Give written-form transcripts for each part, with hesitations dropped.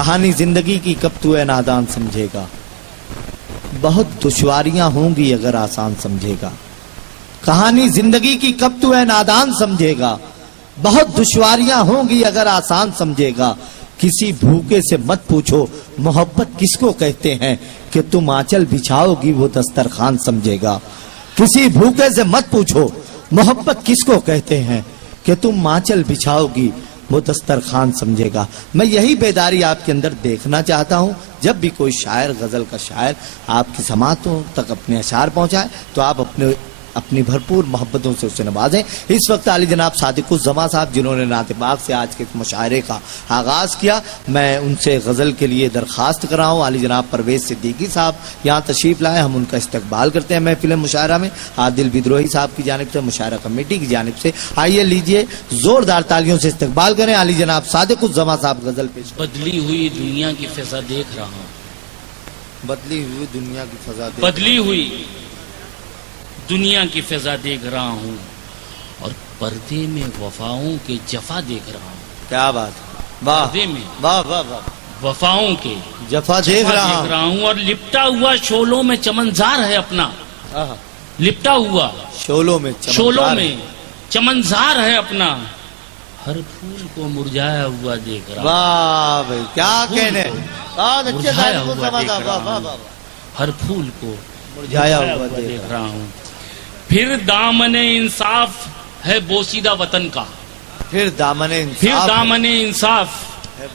کہانی زندگی کی کب تو اے نادان سمجھے گا، بہت دشواریاں ہوں گی اگر آسان سمجھے گا۔ کہانی زندگی کی کب تو اے نادان سمجھے گا، بہت دشواریاں ہوں گی اگر آسان سمجھے گا۔ کسی بھوکے سے مت پوچھو محبت کس کو کہتے ہیں، کہ تم آنچل بچھاؤ گی وہ دسترخوان سمجھے گا۔ کسی بھوکے سے مت پوچھو محبت کس کو کہتے ہیں، کہ تم آنچل بچھاؤ گی وہ دسترخوان سمجھے گا۔ میں یہی بیداری آپ کے اندر دیکھنا چاہتا ہوں۔ جب بھی کوئی شاعر، غزل کا شاعر آپ کی سماعتوں تک اپنے اشعار پہنچائے تو آپ اپنی بھرپور محبتوں سے اسے نوازیں۔ اس وقت علی جناب صادق الزماں صاحب جنہوں نے نعت پاک سے آج کے مشاعرے کا آغاز کیا، میں ان سے غزل کے لیے درخواست کر رہا ہوں۔ علی جناب پرویز صدیقی صاحب یہاں تشریف لائے، ہم ان کا استقبال کرتے ہیں محفل مشاعرہ میں۔ عادل بدروہی صاحب کی جانب سے، مشاعرہ کمیٹی کی جانب سے آئیے لیجئے زوردار تالیوں سے استقبال کریں۔ علی جناب صادق الزماں صاحب غزل پیش کریں۔ بدلی ہوئی دنیا کی فضا دیکھ رہا ہوں، بدلی ہوئی دنیا کی فضا بدلی ہوئی دنیا کی فضا دیکھ رہا ہوں، اور پردے میں وفاؤں کے جفا دیکھ رہا ہوں۔ کیا بات ہے، واہ پردے میں واہ واہ واہ، وفاؤں کے جفا دیکھ رہا ہوں، اور لپٹا ہوا شولوں میں چمنزار ہے اپنا، ہوں، لپٹا ہوا شولوں میں چمنزار ہے اپنا، ہر پھول کو مرجھایا ہوا دیکھ رہا ہوں۔ واہ بھائی کیا کہنے، مرجھایا ہوا دیکھ رہا ہوں، ہر پھول کو مرجھایا ہوا دیکھ رہا ہوں۔ پھر دامن انصاف ہے بوسیدہ وطن کا، پھر دامن انصاف ہے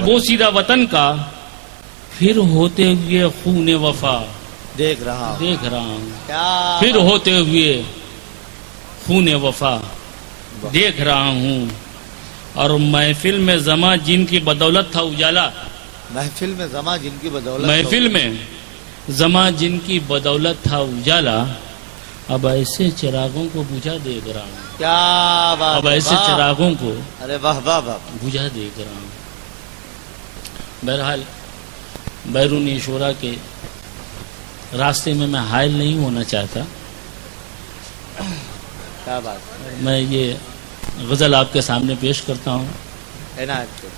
بوسیدہ وطن کا، پھر ہوتے ہوئے خون وفا دیکھ رہا ہوں، پھر ہوتے ہوئے خون وفا دیکھ رہا ہوں۔ اور محفل میں زماں جن کی بدولت تھا اجالا، محفل میں زماں جن کی بدولت، محفل میں زماں جن کی بدولت تھا اجالا، اب ایسے چراغوں کو بجھا دیکھ رہا ہوں۔ کیا بات، اب ایسے چراغوں کو ارے واہ واہ واہ، بجھا دیکھ رہا ہوں۔ بہرحال بیرونی شورا کے راستے میں حائل نہیں ہونا چاہتا، کیا بات، میں یہ غزل آپ کے سامنے پیش کرتا ہوں۔ عنایت سے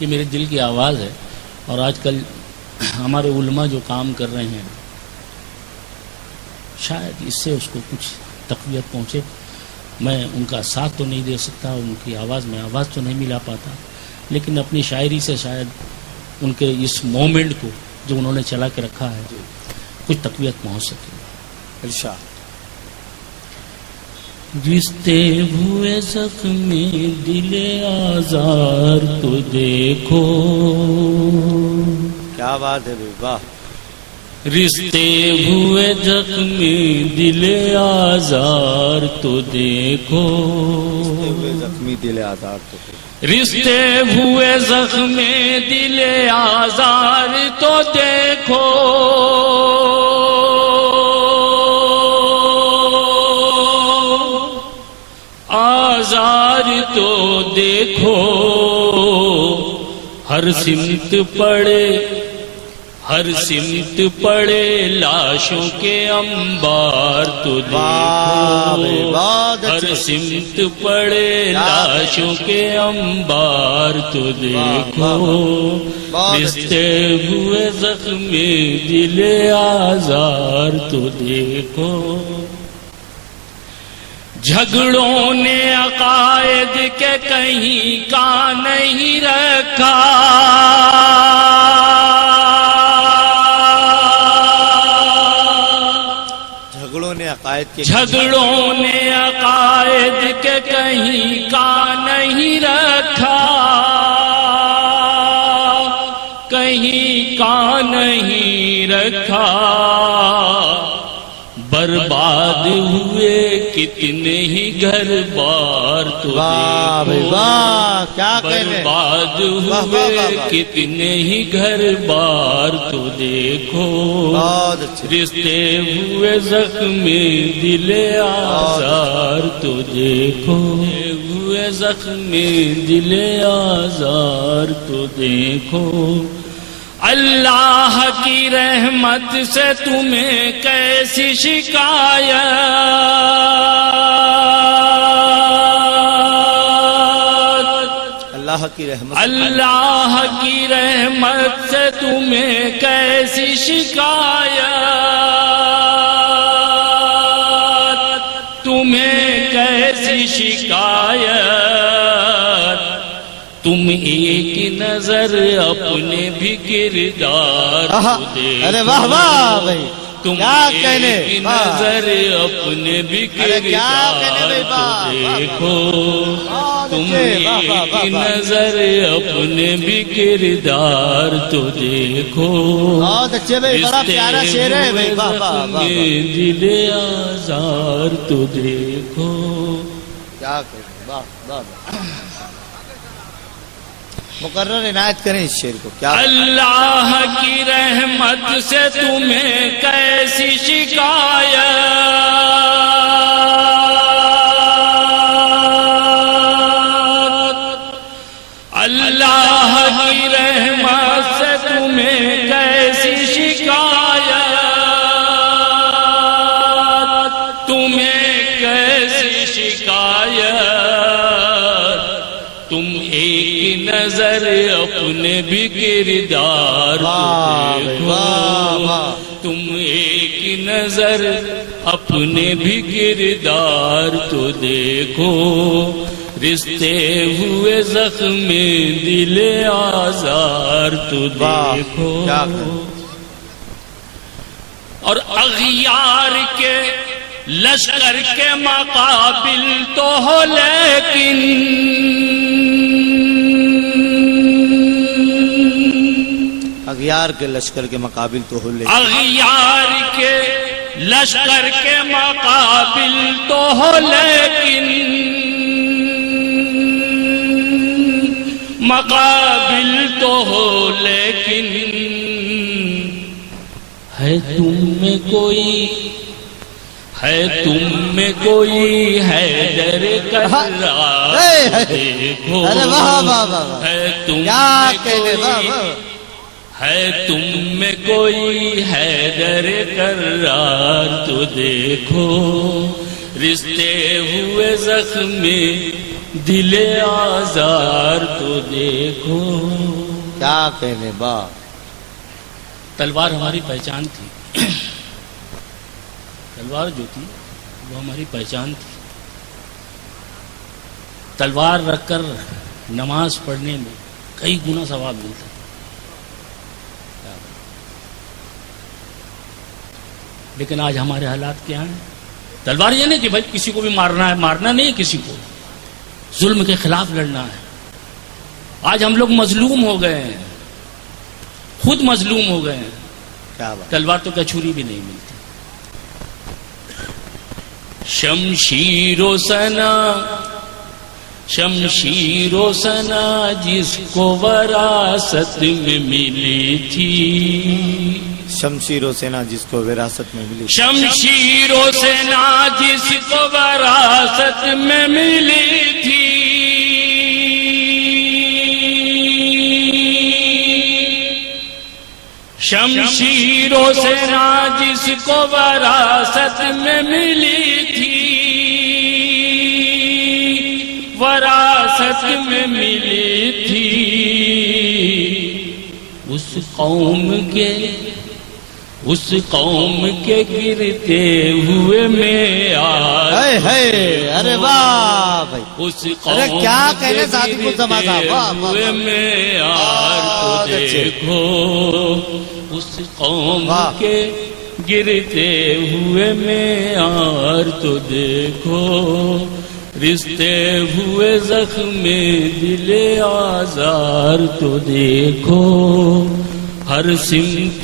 یہ میرے دل کی آواز ہے، اور آج کل ہمارے علماء جو کام کر رہے ہیں شاید اس سے اس کو کچھ تقویت پہنچے۔ میں ان کا ساتھ تو نہیں دے سکتا، ان کی آواز میں آواز تو نہیں ملا پاتا، لیکن اپنی شاعری سے شاید ان کے اس مومنٹ کو جو انہوں نے چلا کے رکھا ہے کچھ تقویت پہنچ سکے۔ ارشاد، رشتے ہوئے زخمی دل آزار تو دیکھو، کیا بات ہے بھائی، واہ، رشتے ہوئے زخمی دل آزار تو دیکھو، زخمی دل آزار تو رشتے ہوئے زخمی دل آزار تو دیکھو، آزار تو دیکھو، ہر سمت پڑے لاشوں کے انبار تو دیکھو، ہر سمت پڑے لاشوں کے انبار تو دیکھو، رشتے ہوئے زخمی دل آزار تو دیکھو۔ جھگڑوں نے عقائد کے کہیں کا نہیں رکھا، جھگڑوں نے عقائد کے کہیں کا نہیں رکھا، کہیں کا نہیں رکھا، برباد ہوئے کتنے ہی گھر بار تو دیکھو، برباد ہوئے کتنے ہی گھر بار تو دیکھو، رشتے ہوئے زخمی دل آزار تو دیکھو، ہوئے زخمی دل آزار تو دیکھو۔ اللہ کی رحمت سے تمہیں کیسی شکایت، اللہ کی رحمت اللہ کی رحمت سے تمہیں کیسی شکایت، تمہیں کیسی شکایت، تم ایک نظر اپنے بھی کردار کو دیکھو، ارے واہ واہ بھائی، تم کیا کہنے، ایک نظر اپنے بھی کردار کو دیکھو، تم ایک نظر اپنے بھی کردار تو دیکھو، بہت اچھے بھائی، بڑا پیارا شعر ہے بھائی، واہ واہ واہ، دل آزار تو دیکھو، کیا کہنے، واہ واہ، مقرر عنایت کریں اس شعر کو، کیا اللہ کی رحمت سے تمہیں کیسی شکایت، اللہ کی رحمت سے تمہیں کیسی شکایت، تمہیں کیسی شکایت، تم ایک نظر اپنے بھی کردار کو دیکھو، تم ایک نظر اپنے بھی کردار تو دیکھو، رشتے ہوئے زخم دل آزار تو دیکھو، اور اغیار کے لشکر کے مقابل تو ہو لیکن اغیار کے لشکر کے مقابل تو ہو لیکن، اغیار کے لشکر کے مقابل تو ہو لیکن، مقابل تو ہو لیکن، ہے تم میں کوئی، ہے تم میں کوئی حیدر کرار دیکھو، ارے واہ واہ واہ، ہے تم کیا میں کہنے، واہ کوئی، واہ، ہے تم میں کوئی حیدر کرار تو دیکھو، رشتے ہوئے زخم دل آزار تو دیکھو، کیا کہنے، واہ، تلوار ہماری پہچان تھی، تلوار جو تھی وہ ہماری پہچان تھی، تلوار رکھ کر نماز پڑھنے میں کئی گنا ثواب ملتا ہے، لیکن آج ہمارے حالات کیا ہیں؟ تلوار یہ نہیں کہ بھائی کسی کو بھی مارنا ہے، مارنا نہیں ہے کسی کو، ظلم کے خلاف لڑنا ہے۔ آج ہم لوگ مظلوم ہو گئے ہیں، خود مظلوم ہو گئے ہیں، کیا بات، تلوار تو کیا چھری بھی نہیں ملتی۔ شمشیر و سنا، شمشیر و سنا جس کو وراثت میں ملی تھی، شمشیر و سینا جس کو وراثت میں ملی، شمشیر و سینا جس کو وراثت میں ملی تھی، شمشیر و سینا جس کو وراثت میں ملی تھی، وراثت میں ملی تھی، اس قوم کے گرتے ہوئے میں ارے واہ بھائی، اس ارے قوم کیا کہنے ساتھی کو کے سما تھا، گرتے واہ واہ ہوئے واہ، میں یار کو بہت اچھے، دیکھو، اس قوم واہ، کے گرتے ہوئے میں یار تو دیکھو، رشتے ہوئے زخم دل آزار تو دیکھو، ہر سمت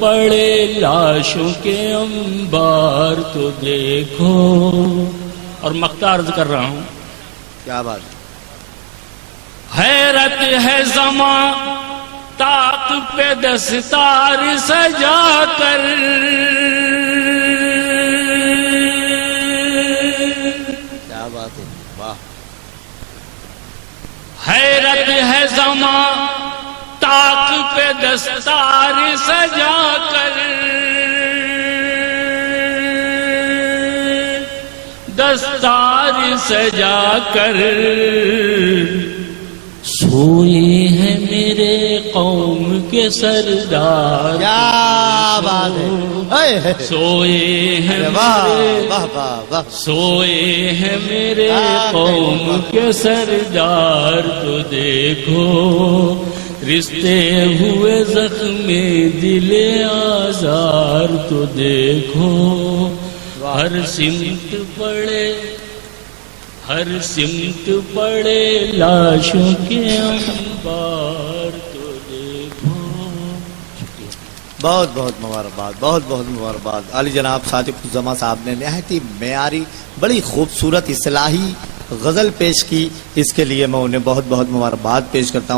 پڑے لاشوں کے انبار تو دیکھو، اور مقطع عرض کر رہا ہوں، کیا بات، حیرت ہے زماں طاق پہ دستار سجا کر، کیا بات ہے، واہ، حیرت ہے زماں طاق پہ دستار سجا کر، دستار سجا کر سوئے ہیں میرے قوم کے سردار کیا بات ہے، سوئے ہیں واہ میرے واہ واہ واہ، سوئے ہیں میرے قوم کے سردار تو دیکھو رشتے ہوئے زخم دل آزار تو دیکھو ہر سمت پڑے ہر سمت پڑے لاشوں کے انبار تو دیکھو. بہت بہت مبارکباد، بہت بہت مبارکباد. علی جناب صادق الزماں صاحب نے نہایت ہی معیاری بڑی خوبصورت اصلاحی غزل پیش کی، اس کے لیے میں انہیں بہت بہت مبارکباد پیش کرتا ہوں.